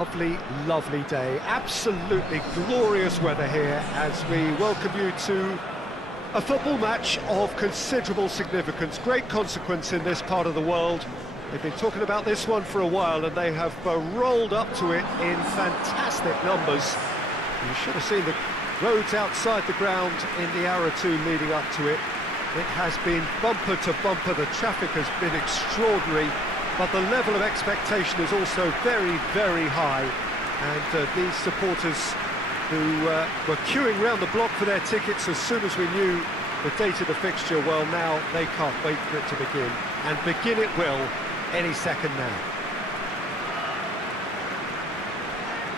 Lovely, lovely day. Absolutely glorious weather here as we welcome you to a football match of considerable significance, great consequence in this part of the world. They've been talking about this one for a while and they have rolled up to it in fantastic numbers. You should have seen the roads outside the ground in the hour or two leading up to it. It has been bumper to bumper, the traffic has been extraordinary. But the level of expectation is also very, very high. And these supporters who were queuing round the block for their tickets as soon as we knew the date of the fixture, well, now they can't wait for it to begin. And begin it will any second now.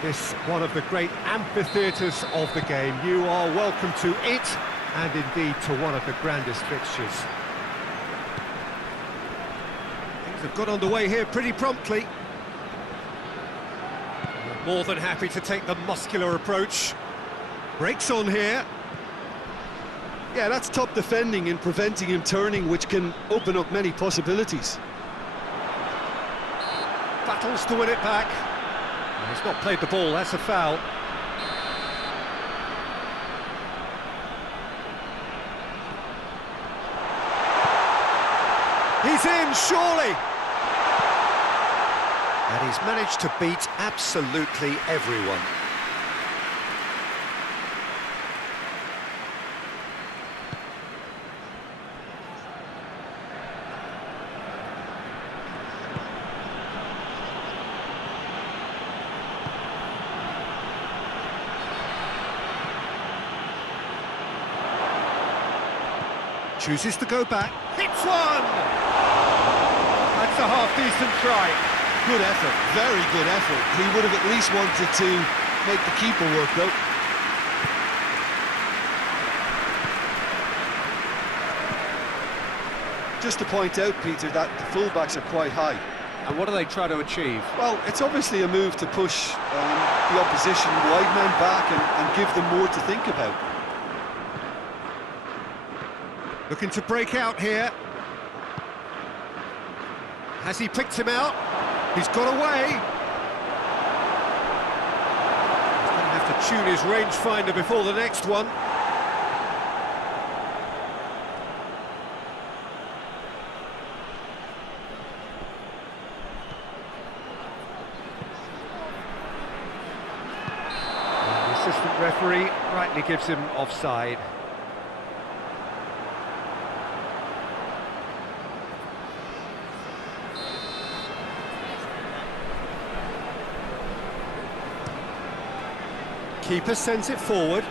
This one of the great amphitheatres of the game. You are welcome to it, and indeed to one of the grandest fixtures. They've got underway here pretty promptly. More than happy to take the muscular approach. Breaks on here. Yeah, that's top defending and preventing him turning, which can open up many possibilities. Battles to win it back. He's not played the ball, that's a foul. He's in, surely! And he's managed to beat absolutely everyone. Chooses to go back. Hits one! That's a half-decent try. Good effort, very good effort. He would have at least wanted to make the keeper work, though. Just to point out, Peter, that the fullbacks are quite high. And what do they try to achieve? Well, it's obviously a move to push the opposition wide men back and give them more to think about. Looking to break out here. Has he picked him out? He's got away. He's going to have to tune his rangefinder before the next one. And the assistant referee rightly gives him offside. Keeper sends it forward.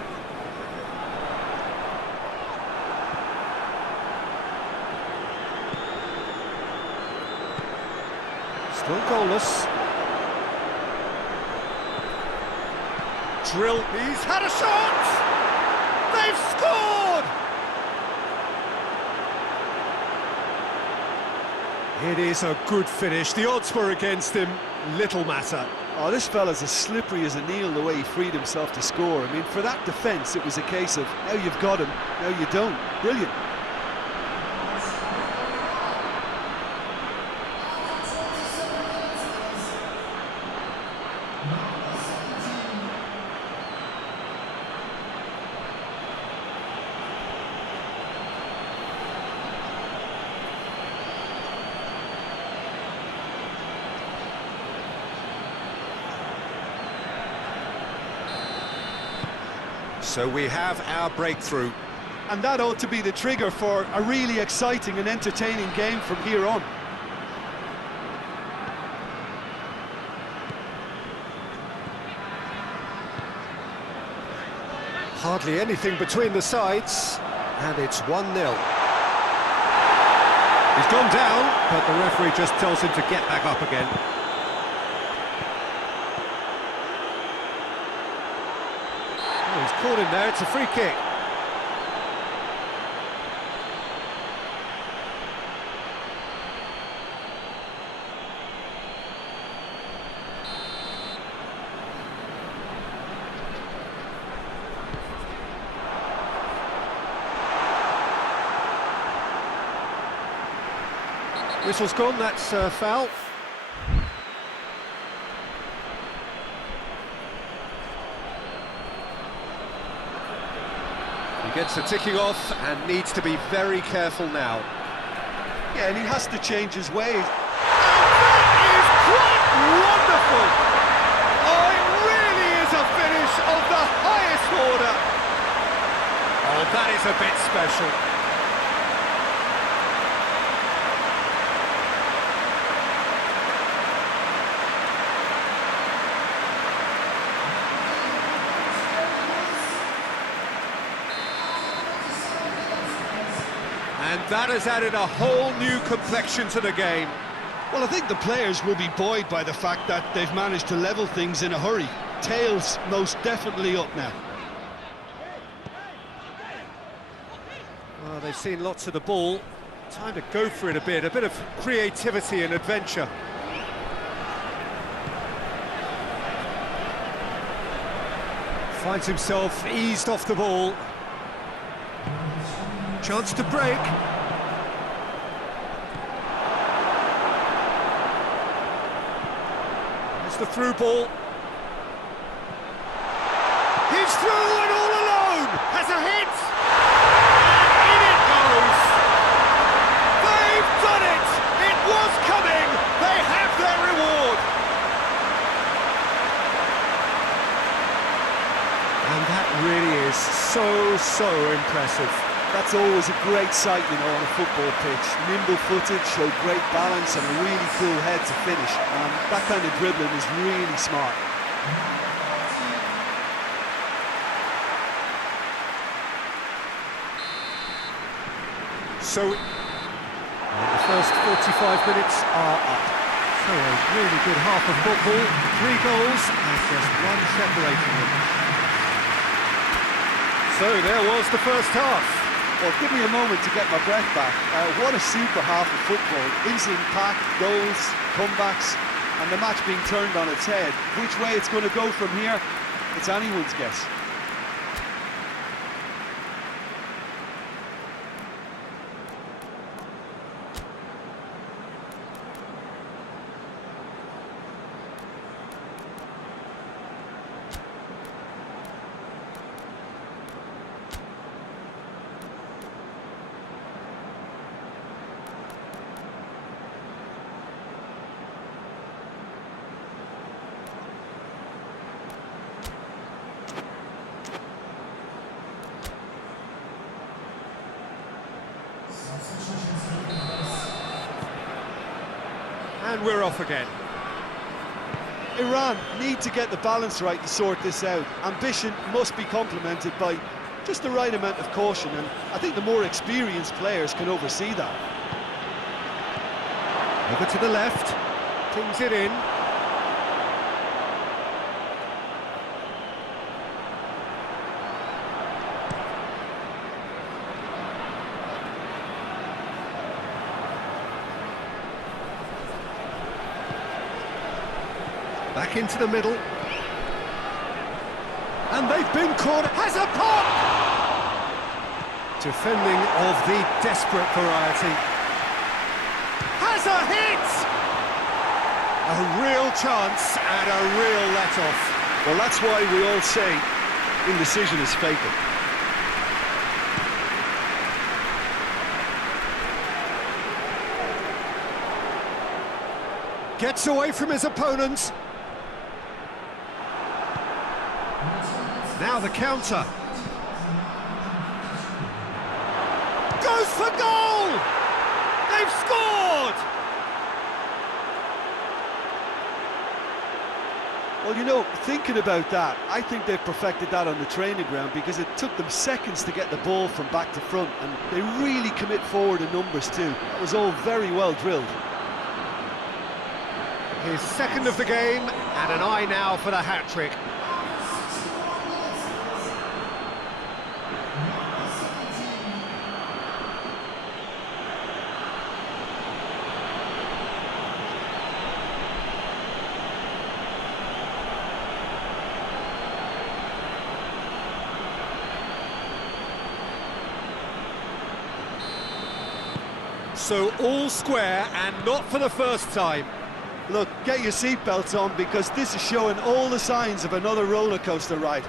Still goalless. Drill. He's had a shot! They've scored! It is a good finish. The odds were against him. Little matter. Oh, this fella's as slippery as a needle the way he freed himself to score. I mean, for that defence, it was a case of, now you've got him, now you don't. Brilliant. So we have our breakthrough. And that ought to be the trigger for a really exciting and entertaining game from here on. Hardly anything between the sides, and it's 1-0. He's gone down, but the referee just tells him to get back up again. He's caught him there, it's a free kick. Whistle's gone, that's foul. Gets a ticking off and needs to be very careful now. Yeah, and he has to change his ways. And that is quite wonderful! Oh, it really is a finish of the highest order! Oh, that is a bit special. And that has added a whole new complexion to the game. Well, I think the players will be buoyed by the fact that they've managed to level things in a hurry. Tails most definitely up now. Well, they've seen lots of the ball. Time to go for it a bit of creativity and adventure. Finds himself eased off the ball. Chance to break. It's the through ball. He's through and all alone! Has a hit! And in it goes! They've done it! It was coming! They have their reward! And that really is so impressive. That's always a great sight, you know, on a football pitch. Nimble-footed, showed great balance and a really cool head to finish. That kind of dribbling is really smart. So, the first 45 minutes are up. So a really good half of football, 3 goals and just one separating them. So there was the first half. Well, give me a moment to get my breath back. What a super half of football. Instant packed, goals, comebacks, and the match being turned on its head. Which way it's going to go from here, it's anyone's guess. And we're off again. Iran need to get the balance right to sort this out. Ambition must be complemented by just the right amount of caution, and I think the more experienced players can oversee that. Over to the left, pings it in. Back into the middle. And they've been caught. Has a pop! Defending of the desperate variety. Has a hit! A real chance and a real let-off. Well, that's why we all say indecision is fatal. Gets away from his opponents. Now the counter. Goes for goal! They've scored! Well, you know, thinking about that, I think they've perfected that on the training ground because it took them seconds to get the ball from back to front, and they really commit forward in numbers too. That was all very well drilled. His second of the game, and an eye now for the hat-trick. So all square, and not for the first time. Look, get your seatbelts on because this is showing all the signs of another roller coaster ride.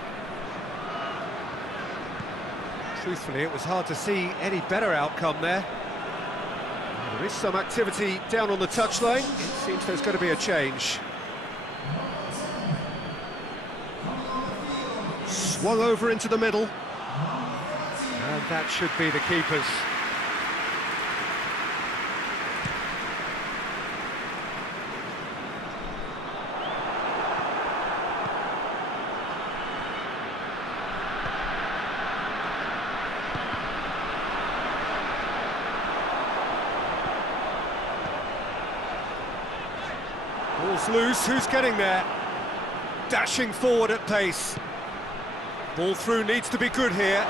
Truthfully, it was hard to see any better outcome there. There is some activity down on the touchline. It seems there's going to be a change. Swung over into the middle. And that should be the keeper's. Ball's loose, who's getting there? Dashing forward at pace. Ball through needs to be good here.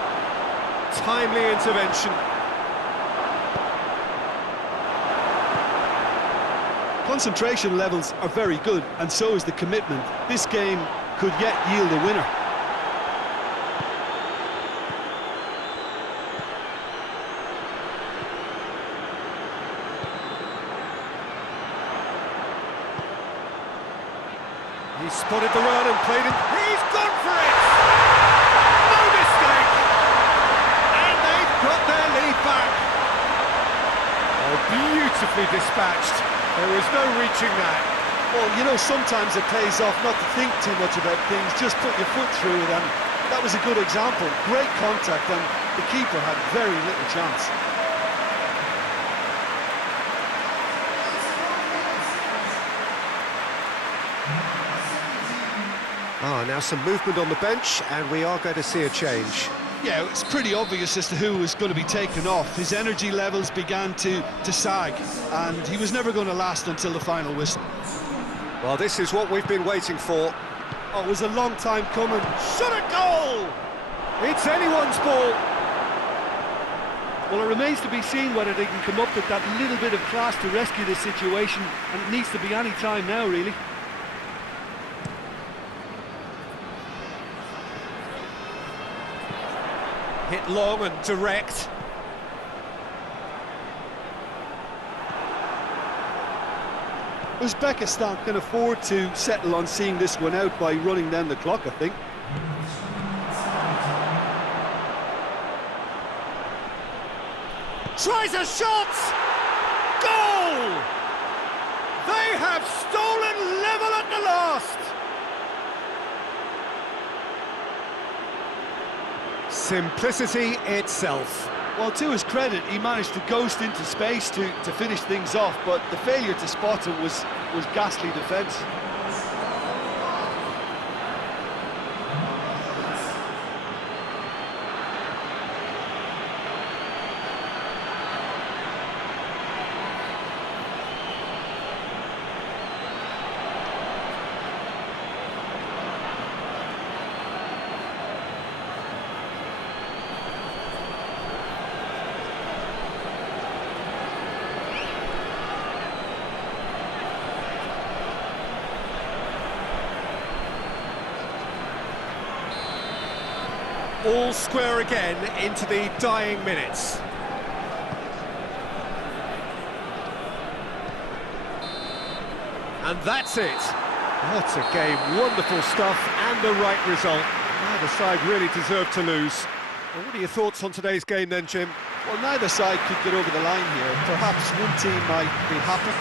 Timely intervention. Concentration levels are very good, and so is the commitment. This game could yet yield a winner. He spotted the run and played it. He's gone for it! No mistake! And they've got their lead back. Oh, beautifully dispatched. There was no reaching that. Well, you know, sometimes it pays off not to think too much about things, just put your foot through it, and that was a good example. Great contact, and the keeper had very little chance. Now some movement on the bench, and we are going to see a change. Yeah, it's pretty obvious as to who was going to be taken off. His energy levels began to sag, and he was never going to last until the final whistle. Well, this is what we've been waiting for. Oh, it was a long time coming. Shot a goal! It's anyone's ball. Well, it remains to be seen whether they can come up with that little bit of class to rescue the situation, and it needs to be any time now, really. Hit long and direct. Uzbekistan can afford to settle on seeing this one out by running down the clock, I think. Tries a shot! Goal! They have stolen level at the last! Simplicity itself. Well, to his credit, he managed to ghost into space to finish things off, but the failure to spot him was ghastly defence. All square again into the dying minutes. And that's it. What a game, wonderful stuff, and the right result. Neither side really deserved to lose. Well, what are your thoughts on today's game then, Jim? Well, neither side could get over the line here. Perhaps one team might be happy